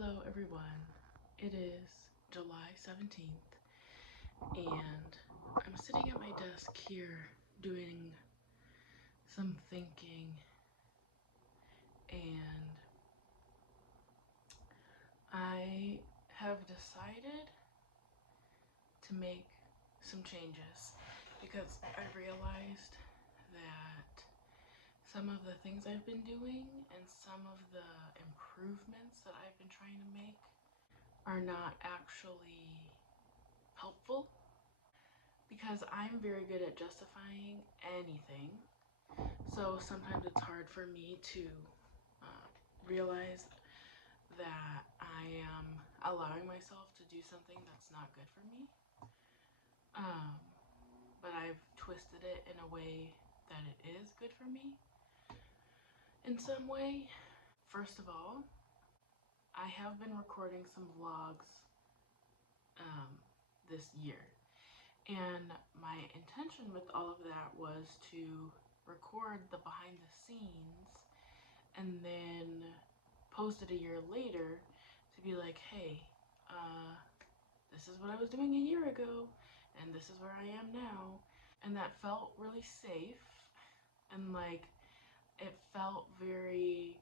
Hello everyone, it is July 17th and I'm sitting at my desk here doing some thinking, and I have decided to make some changes because I realized that some of the things I've been doing and some of the improvements that I've been trying to make are not actually helpful, because I'm very good at justifying anything. So sometimes it's hard for me to realize that I am allowing myself to do something that's not good for me. Um, but I've twisted it in a way that it is good for me in some way. First of all, I have been recording some vlogs um, this year. And my intention with all of that was to record the behind the scenes and then post it a year later to be like, hey, this is what I was doing a year ago and this is where I am now. And that felt really safe, and like it felt very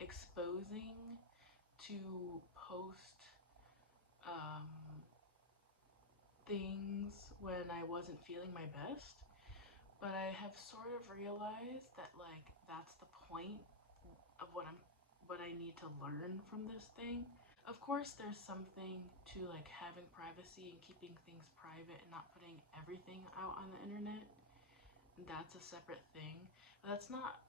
exposing to post um, things when I wasn't feeling my best. But I have sort of realized that like that's the point of what I need to learn from this thing. Of course there's something to like having privacy and keeping things private and not putting everything out on the internet. That's a separate thing. But that's not,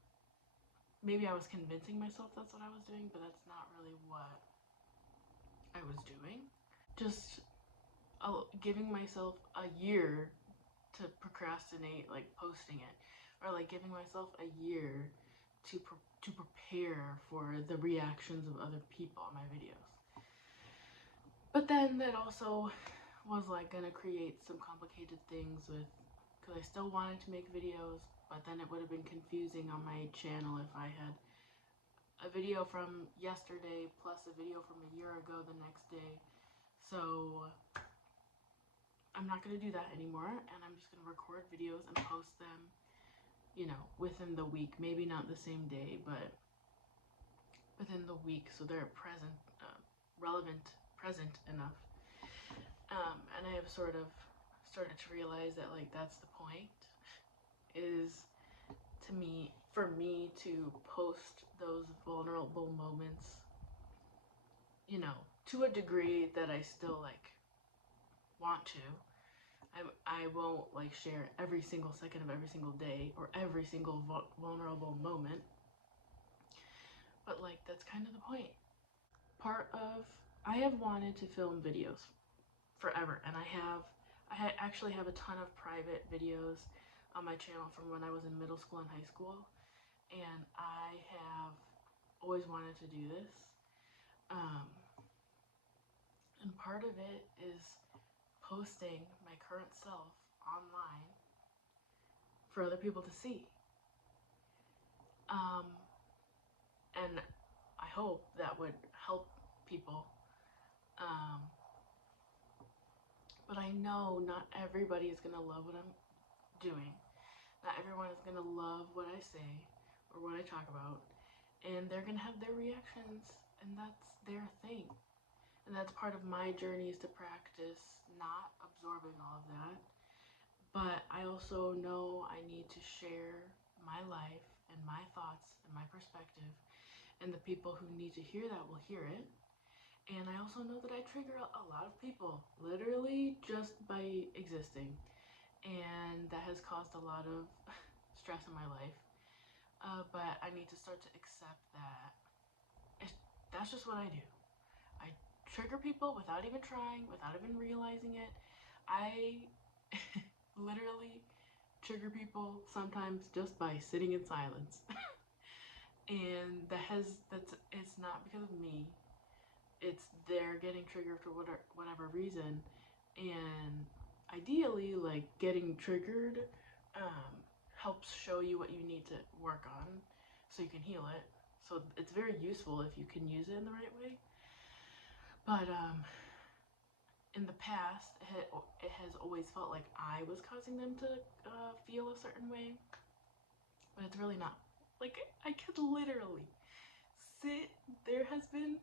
maybe I was convincing myself that's what I was doing, but that's not really what I was doing. Just giving myself a year to procrastinate like posting it, or like giving myself a year to prepare for the reactions of other people on my videos. But then that also was like gonna create some complicated things with, because I still wanted to make videos, but then it would have been confusing on my channel if I had a video from yesterday plus a video from a year ago the next day. So I'm not going to do that anymore, and I'm just going to record videos and post them, you know, within the week. Maybe not the same day, but within the week, so they're present, relevant, present enough. And I have sort of started to realize that like that's the point, is to me, for me to post those vulnerable moments, you know, to a degree that I still like want to. I won't like share every single second of every single day or every single vulnerable moment, but like that's kind of the point. I have wanted to film videos forever, and I actually have a ton of private videos on my channel from when I was in middle school and high school, and I have always wanted to do this. And part of it is posting my current self online for other people to see. And I hope that would help people. But I know not everybody is going to love what I'm doing. Not everyone is going to love what I say or what I talk about. And they're going to have their reactions, and that's their thing. And that's part of my journey, is to practice not absorbing all of that. But I also know I need to share my life and my thoughts and my perspective, and the people who need to hear that will hear it. And I also know that I trigger a lot of people, literally just by existing. And that has caused a lot of stress in my life. But I need to start to accept that that's just what I do. I trigger people without even trying, without even realizing it. I literally trigger people sometimes just by sitting in silence. And it's not because of me. It's they're getting triggered for whatever reason. And ideally, like, getting triggered helps show you what you need to work on so you can heal it. So it's very useful if you can use it in the right way. But in the past, it has always felt like I was causing them to feel a certain way, but it's really not. Like, I could literally sit, there has been,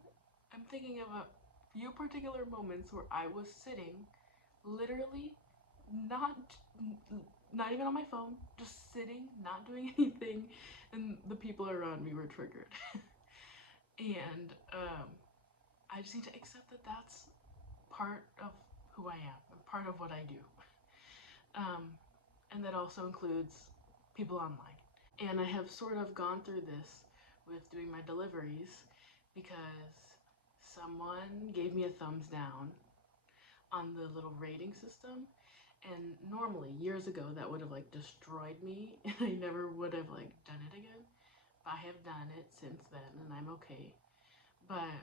I'm thinking of a few particular moments where I was sitting, literally, not, not even on my phone, just sitting, not doing anything, and the people around me were triggered. And I just need to accept that that's part of who I am and part of what I do. And that also includes people online. And I have sort of gone through this with doing my deliveries because someone gave me a thumbs down on the little rating system. And normally, years ago, that would have like destroyed me and I never would have like done it again. But I have done it since then and I'm okay. But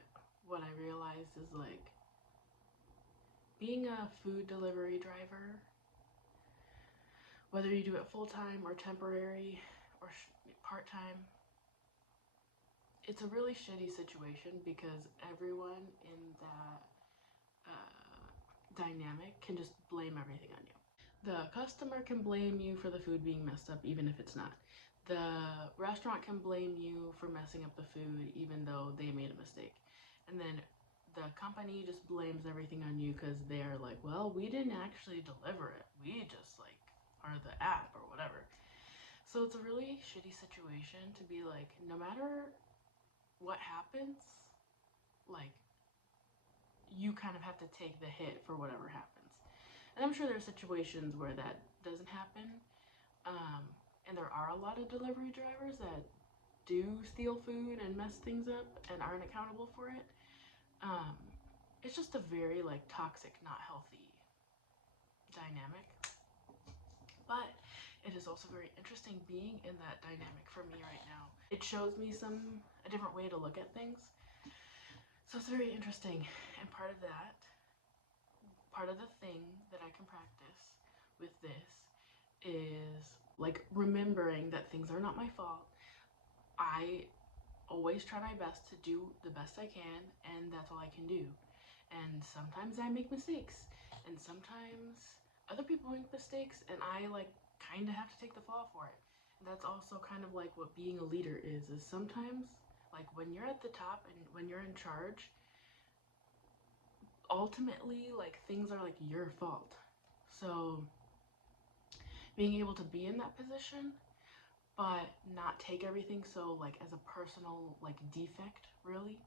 what I realized is like being a food delivery driver, whether you do it full-time or temporary or part-time, it's a really shitty situation because everyone in that dynamic can just blame everything on you. The customer can blame you for the food being messed up even if it's not. The restaurant can blame you for messing up the food even though they made a mistake. And then the company just blames everything on you because they're like, well, we didn't actually deliver it. We just like are the app or whatever. So it's a really shitty situation to be like, no matter what happens, like, you kind of have to take the hit for whatever happens. And I'm sure there are situations where that doesn't happen. And there are a lot of delivery drivers that do steal food and mess things up and aren't accountable for it. It's just a very like toxic, not healthy dynamic. But it is also very interesting being in that dynamic for me right now. It shows me a different way to look at things. So it's very interesting. And part of the thing that I can practice with this is like remembering that things are not my fault. I always try my best to do the best I can, and that's all I can do. And sometimes I make mistakes, and sometimes other people make mistakes, and I like kind of have to take the fall for it. And that's also kind of like what being a leader is sometimes like when you're at the top and when you're in charge, ultimately like things are like your fault. So being able to be in that position but not take everything so like as a personal like defect really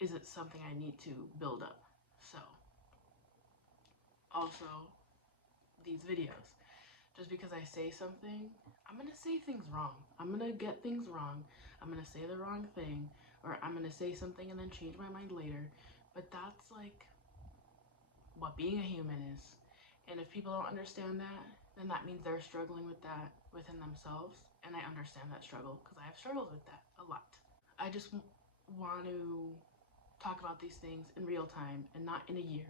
is it something I need to build up. So also these videos, just because I say something, I'm gonna say things wrong, I'm gonna get things wrong, I'm gonna say the wrong thing, or I'm gonna say something and then change my mind later. But that's like what being a human is. And if people don't understand that, then that means they're struggling with that within themselves. And I understand that struggle because I have struggled with that a lot. I just want to talk about these things in real time and not in a year,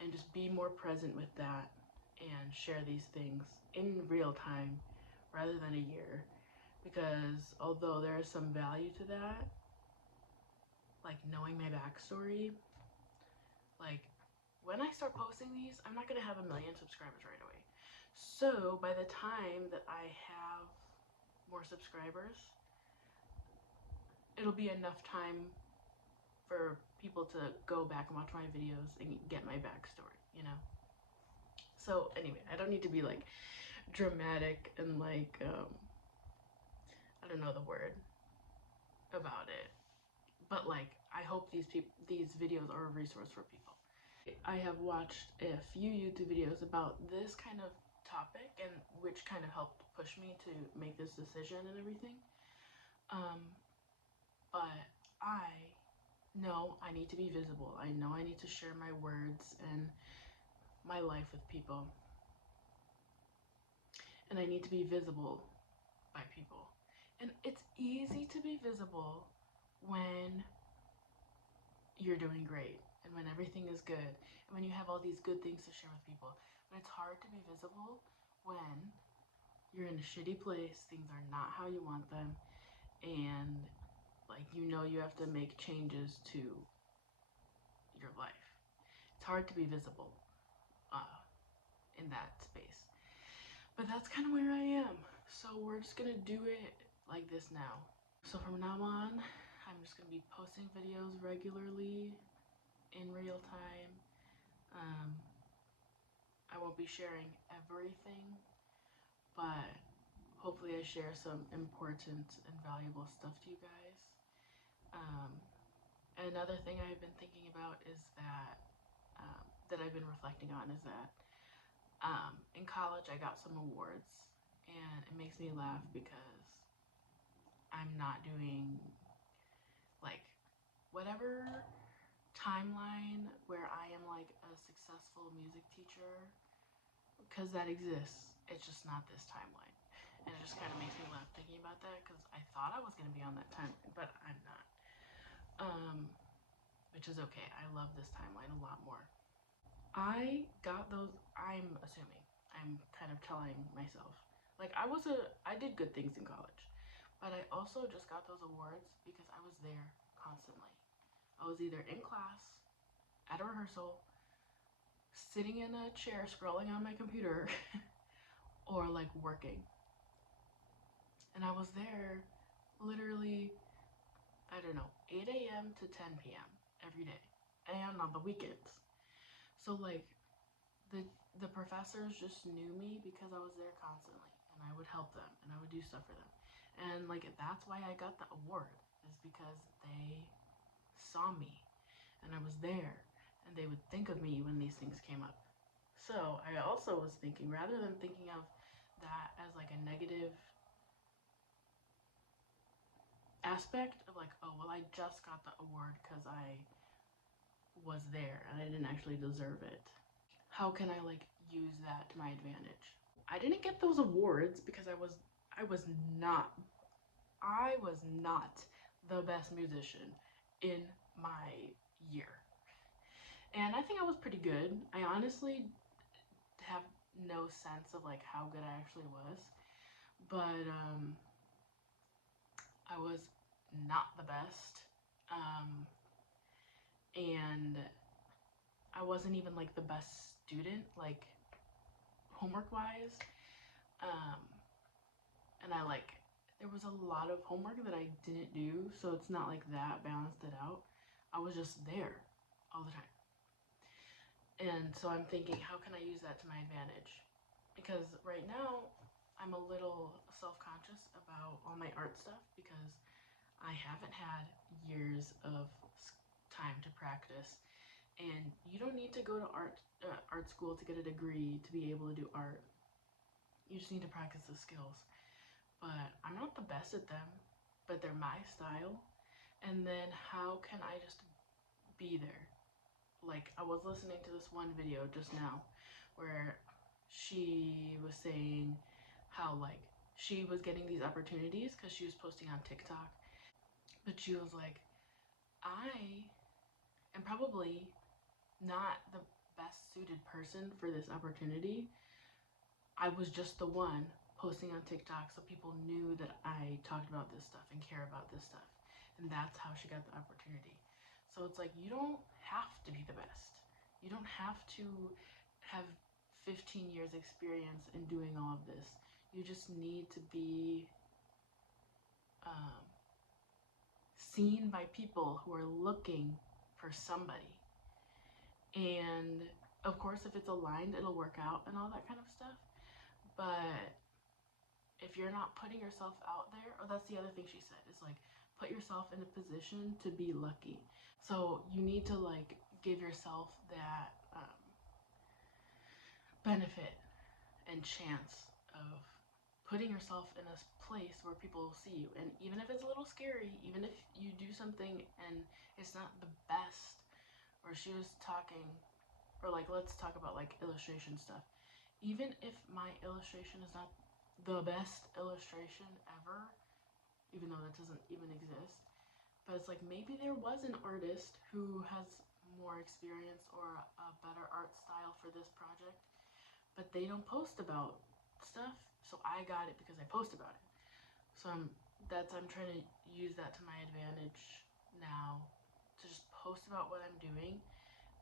and just be more present with that and share these things in real time rather than a year. Because although there is some value to that, like knowing my backstory, like when I start posting these, I'm not gonna have 1,000,000 subscribers right away. So by the time that I have more subscribers, it'll be enough time for people to go back and watch my videos and get my backstory, you know? So anyway, I don't need to be like dramatic and like, I don't know the word about it. But like, I hope these videos are a resource for people. I have watched a few YouTube videos about this kind of topic, and which kind of helped push me to make this decision and everything. But I know I need to be visible. I know I need to share my words and my life with people. And I need to be visible by people. And it's easy to be visible when you're doing great and when everything is good and when you have all these good things to share with people. But it's hard to be visible when you're in a shitty place, things are not how you want them, and like, you have to make changes to your life. It's hard to be visible in that space. But that's kind of where I am. So we're just gonna do it like this now. So from now on, I'm just gonna be posting videos regularly in real time. I won't be sharing everything, but hopefully I share some important and valuable stuff to you guys. Another thing I've been thinking about is that I've been reflecting on is that in college I got some awards, and it makes me laugh because I'm not doing like whatever timeline where I am like a successful music teacher, because that exists. It's just not this timeline. And it just kind of makes me laugh thinking about that because I thought I was going to be on that timeline, but I'm not. Which is okay. I love this timeline a lot more. I got those, I'm assuming, I'm kind of telling myself. Like, I did good things in college, but I also just got those awards because I was there constantly. I was either in class, at a rehearsal, sitting in a chair scrolling on my computer, or like working. And I was there literally, I don't know, 8 a.m. to 10 p.m. every day, and on the weekends. So like the professors just knew me because I was there constantly, and I would help them and I would do stuff for them. And like that's why I got the award, is because they saw me and I was there, and they would think of me when these things came up. So I also was thinking, rather than thinking of that as like a negative aspect of like, oh well, I just got the award because I was there and I didn't actually deserve it. How can I like use that to my advantage? I didn't get those awards because I was not I was not the best musician in my year. And I think I was pretty good. I honestly have no sense of like how good I actually was. But I was not the best. And I wasn't even like the best student, like homework wise. And I like, there was a lot of homework that I didn't do, so it's not like that balanced it out. I was just there all the time. And so I'm thinking, how can I use that to my advantage? Because right now I'm a little self-conscious about all my art stuff because I haven't had years of time to practice. And you don't need to go to art school to get a degree to be able to do art. You just need to practice the skills. But I'm not the best at them, but they're my style. And then how can I just be there? Like, I was listening to this one video just now where she was saying how like she was getting these opportunities because she was posting on TikTok. But she was like, I am probably not the best suited person for this opportunity. I was just the one posting on TikTok so people knew that I talked about this stuff and care about this stuff. And that's how she got the opportunity. So it's like, you don't have to be the best. You don't have to have 15 years experience in doing all of this. You just need to be seen by people who are looking for somebody. And of course, if it's aligned, it'll work out and all that kind of stuff. But if you're not putting yourself out there, oh, that's the other thing she said, is like, put yourself in a position to be lucky. So you need to like give yourself that benefit and chance of putting yourself in a place where people will see you. And even if it's a little scary, even if you do something and it's not the best, or she was talking, or like, let's talk about like illustration stuff. Even if my illustration is not the best illustration ever, even though that doesn't even exist, but it's like, maybe there was an artist who has more experience or a better art style for this project, but they don't post about stuff, so I got it because I post about it. So I'm I'm trying to use that to my advantage now, to just post about what I'm doing,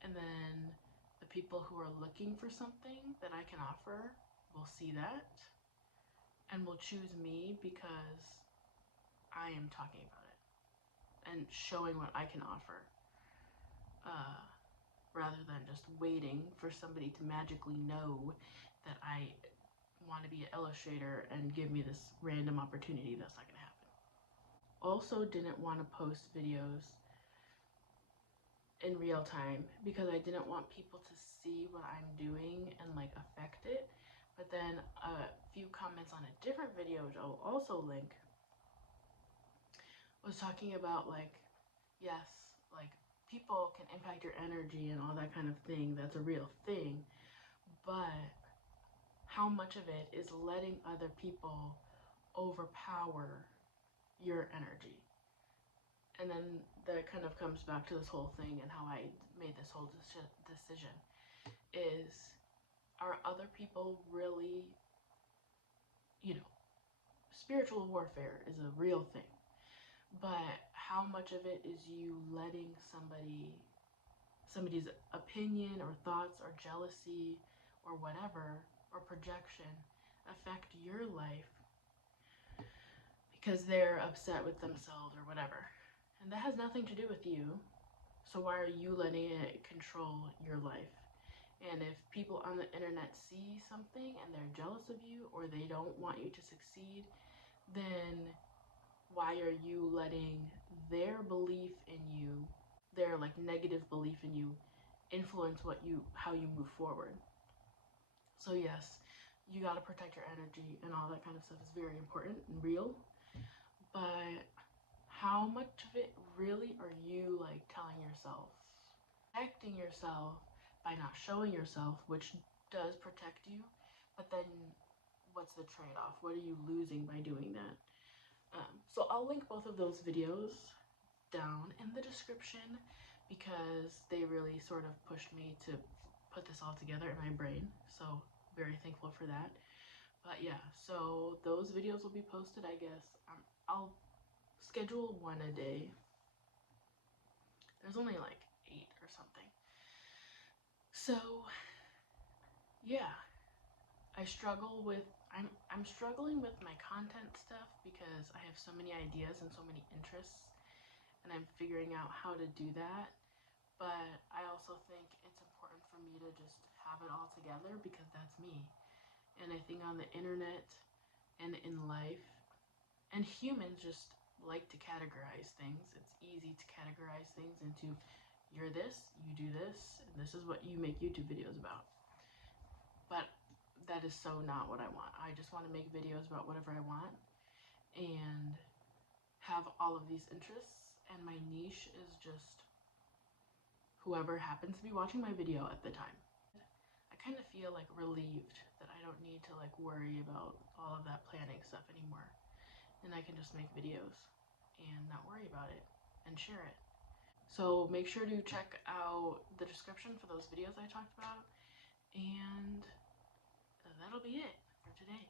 and then the people who are looking for something that I can offer will see that and will choose me because I am talking about it and showing what I can offer, uh, rather than just waiting for somebody to magically know that I want to be an illustrator and give me this random opportunity. That's not going to happen. Also, didn't want to post videos in real time because I didn't want people to see what I'm doing and like affect it. But then a few comments on a different video, which I'll also link, was talking about like, yes, like people can impact your energy and all that kind of thing. That's a real thing. But how much of it is letting other people overpower your energy? And then that kind of comes back to this whole thing and how I made this whole decision is, are other people really, you know, spiritual warfare is a real thing, but how much of it is you letting somebody's opinion or thoughts or jealousy or whatever or projection affect your life because they're upset with themselves or whatever? And that has nothing to do with you. So why are you letting it control your life? And if people on the internet see something and they're jealous of you or they don't want you to succeed, then why are you letting their belief in you, their like negative belief in you, influence how you move forward? So yes, you got to protect your energy and all that kind of stuff is very important and real. But how much of it really are you like telling yourself? Protecting yourself by not showing yourself, which does protect you, but then what's the trade-off? What are you losing by doing that? So I'll link both of those videos down in the description because they really sort of pushed me to put this all together in my brain. So very thankful for that. But yeah, so those videos will be posted, I guess. I'll schedule one a day. There's only like 8 or something. So yeah, I'm struggling with my content stuff because I have so many ideas and so many interests, and I'm figuring out how to do that. But I also think it's important for me to just have it all together because that's me. And I think on the internet and in life, and humans just like to categorize things. It's easy to categorize things into, you're this, you do this, and this is what you make YouTube videos about. But that is so not what I want. I just want to make videos about whatever I want and have all of these interests, and my niche is just whoever happens to be watching my video at the time. I kind of feel like relieved that I don't need to like worry about all of that planning stuff anymore, and I can just make videos and not worry about it and share it. So make sure to check out the description for those videos I talked about, and that'll be it for today.